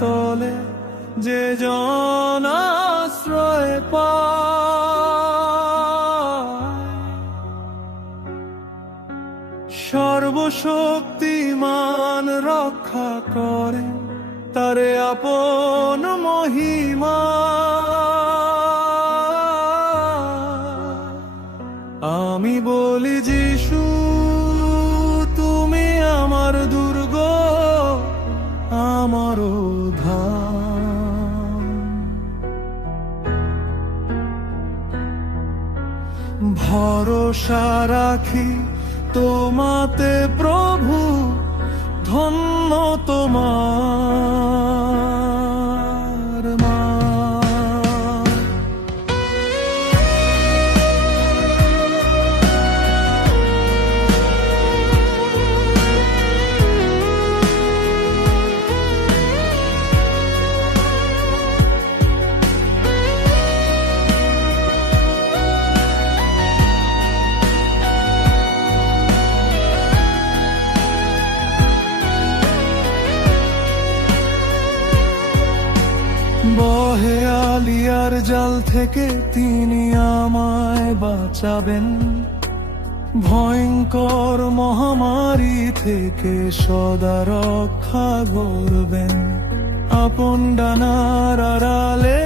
তলে যে জন আশ্রয় পায়। সর্বশক্তিমান রক্ষা করে তারে আপন মহিমা। আমি বলি যিশু তুমি আমার দুর্গ, আমার ধাম। ভরসা রাখি তোমাতে প্রভু, ধন্য তোমার মা। বহে আলিয়ার জাল থেকে তিনি আমায় বাঁচাবেন, ভয়ঙ্কর মহামারী থেকে সদা রক্ষা করবেন। আপন ডানার আড়ালে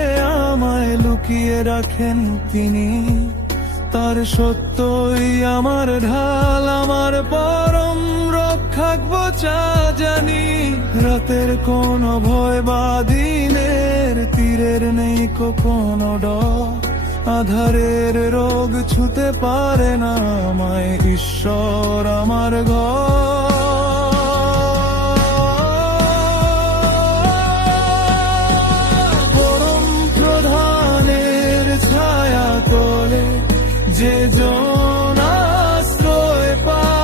আমায় লুকিয়ে রাখেন তিনি, তার সত্যই আমার ঢাল, আমার পরম রক্ষক বচা জানি। রাতের কোন ভয় বা দিনের তীরের নেই কোনো ডর, আধারের রোগ ছুতে পারে না আমায়, ঈশ্বর আমার ঘর। পরম প্রধানের ছায়া তলে যে জন আশ্রয় পায়।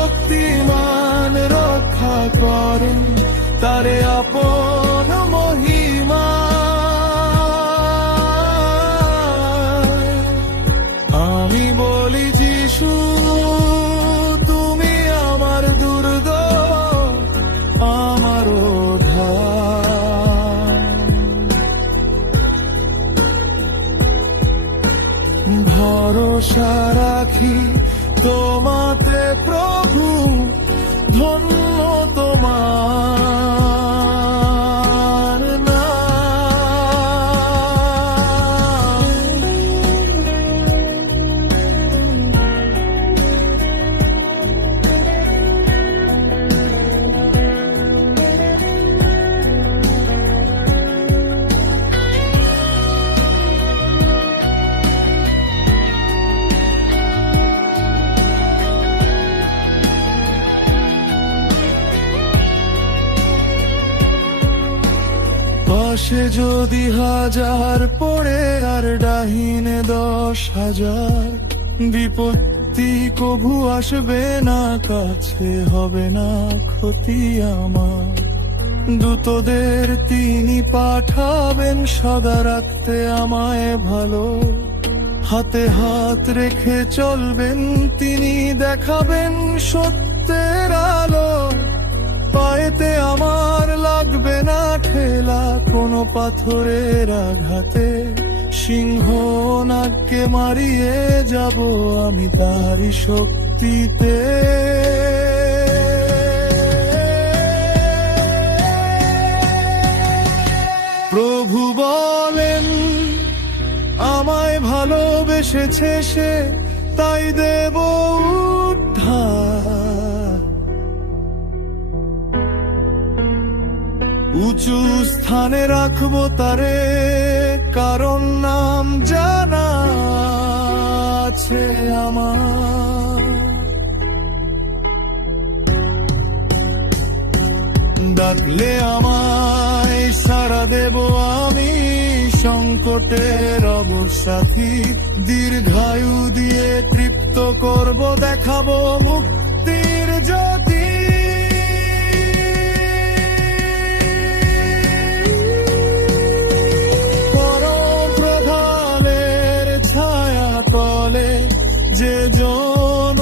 সর্বশক্তিমান রক্ষা করেন তারে আপন মহিমা। আমি বলি যিশু তুমি আমার দুর্গ, আমার ধাম। ভরসা রাখি তোমাতে প্রভু, ধন্য তোমার নাম। পাশে যদি হাজার পড়ে আর ডাহিনে 10,000, বিপত্তি কভু আসবে না, কাছে হবে না ক্ষতি আমার। দূতদের তিনি পাঠাবেন সদা রাখতে আমায় ভালো, হাতে হাত রেখে চলবেন তিনি, দেখাবেন সত্যের আলো। পায়েতে আমার লাগবে না ঠেলা কোনো পাথরের আঘাতে, সিংহ নাগকে মারিয়ে যাব আমি তারই শক্তিতে। প্রভু বলেন আমায় ভালোবেসেছে সে, তাই দেব উদ্ধার। উঁচু স্থানে রাখবো তারে, কারণ নাম জানা আছে আমার। ডাকলে আমায় সাড়া দেব আমি, সংকটের অবসাথী। দীর্ঘায়ু দিয়ে তৃপ্ত করব, দেখাবো মুক্তির জ্যোতি। যে জন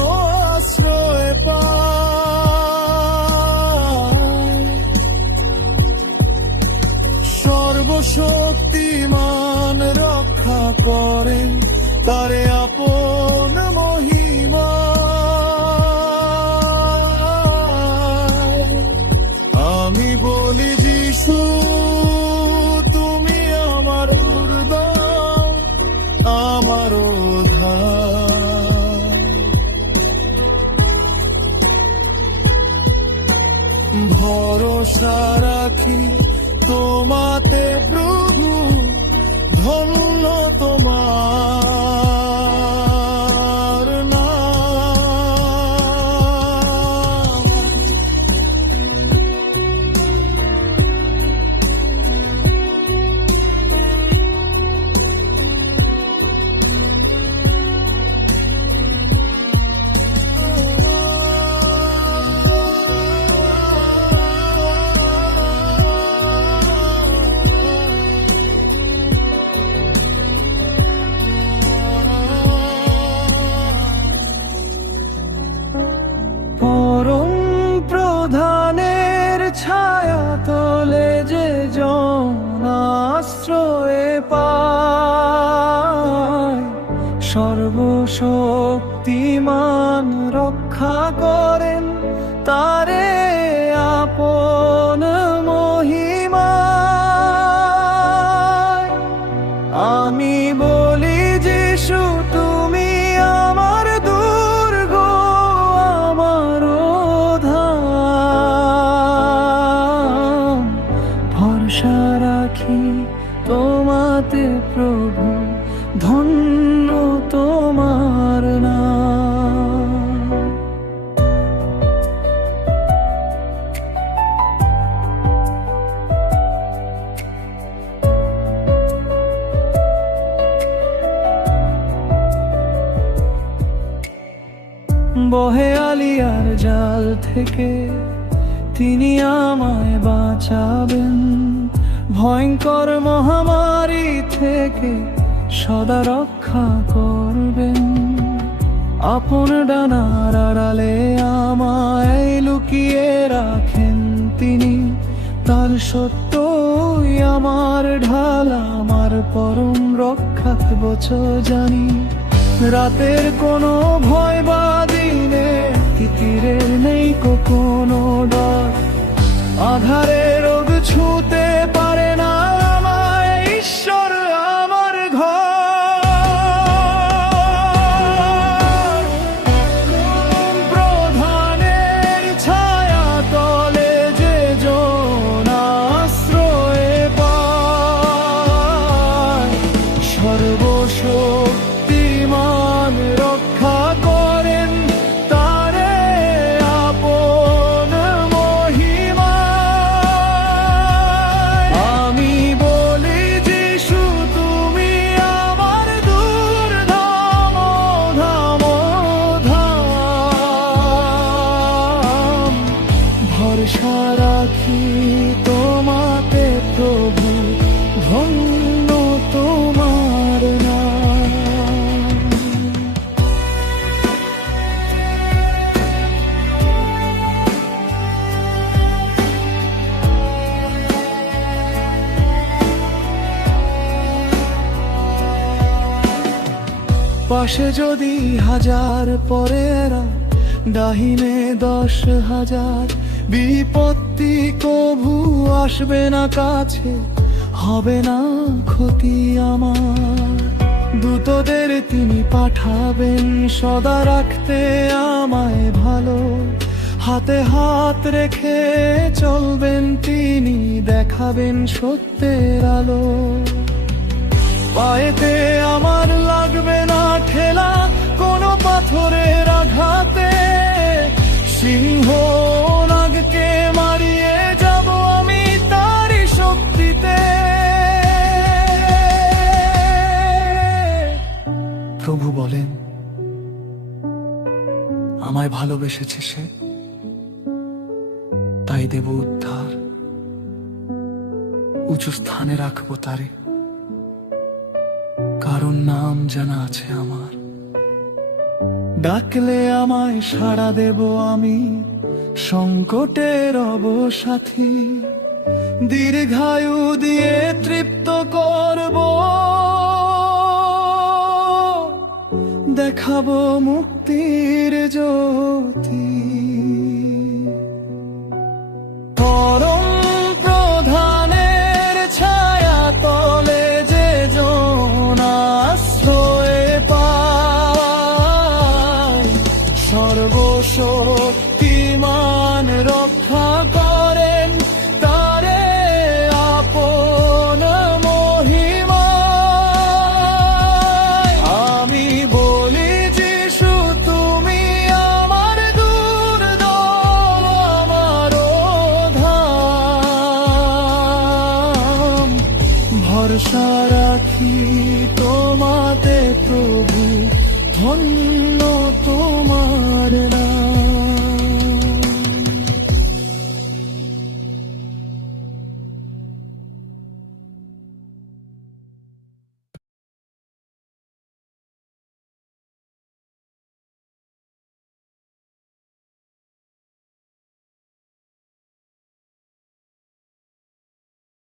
ভরসা রাখি তোমাতে প্রভু, ধন্য তোমার নাম। পরম প্রধানের ছায়া তলে যে জন আশ্রয়ে পায়, সর্বশক্তিমান রক্ষা করেন তারে আপন মহিমায়। আমি বলি যিশু তুমি আমার দুর্গ, আমার ধাম। ভরসা রাখি তোমাতে প্রভু, ধন্য তোমার নাম। বহে আলিয়ার জাল থেকে তিনি আমায় বাঁচাবেন, ভয়ঙ্কর মহামারী থেকে সদা রক্ষা করবেন। আপন ডানার আড়ালে আমায় লুকিয়ে রাখেন তিনি, তার সত্যই আমার ঢাল, আমার পরম রক্ষা বছর জানি। রাতের কোনো ভয় বা দিনে তিতিরের নেই কোনো ডর, আধারে রোগ ছুঁতে পারে না আমায়, ঈশ্বর আমার ঘর। প্রধানের ছায়া তলে যে জন আশ্রয়ে পায়, সর্বশক্তিমান রক্ষা করেন তারে আপন মহিমায়। আমি বলি যিশু তুমি আমার দুর্ধাম, ধাম ধাম। ভরসা রাখি তোমাতে প্রভু, ধন্য তোমার নাম। পাশে যদি হাজার পরেরা, ডাহিনে 10,000, বিপত্তি কভু আসবে না কাছে, হবে না ক্ষতি আমার। দূতদের তিনি পাঠাবেন সদা রাখতে আমায় ভালো, হাতে হাত রেখে চলবেন তিনি, দেখাবেন সত্যের আলো। পায়েতে আমার লাগবে না ঠেলা কোনো পাথরের আঘাতে, সিংহ নাগকে মারিয়ে যাব আমি তারই শক্তিতে। প্রভু বলেন আমায় ভালোবেসেছে সে, তাই দেব উদ্ধার, উঁচু স্থানে রাখবো তারে, কারণ নাম জানা আছে আমার। ডাকলে আমায় সাড়া দেব আমি, সংকটের অবসাথী, দীর্ঘায়ু দিয়ে তৃপ্ত করব, দেখাবো মুক্তির জ্যোতি। পরম প্রধানের ছায়া তলে যে জন আশ্রয়ে পায়, সর্ব সর্বশক্তিমান রক্ষা করেন তারে আপন মহিমায়। আমি বলি যিশু তুমি আমার দুর্দম, আমার ধাম। ভরসা রাখি তোমাতে প্রভু, ধন্য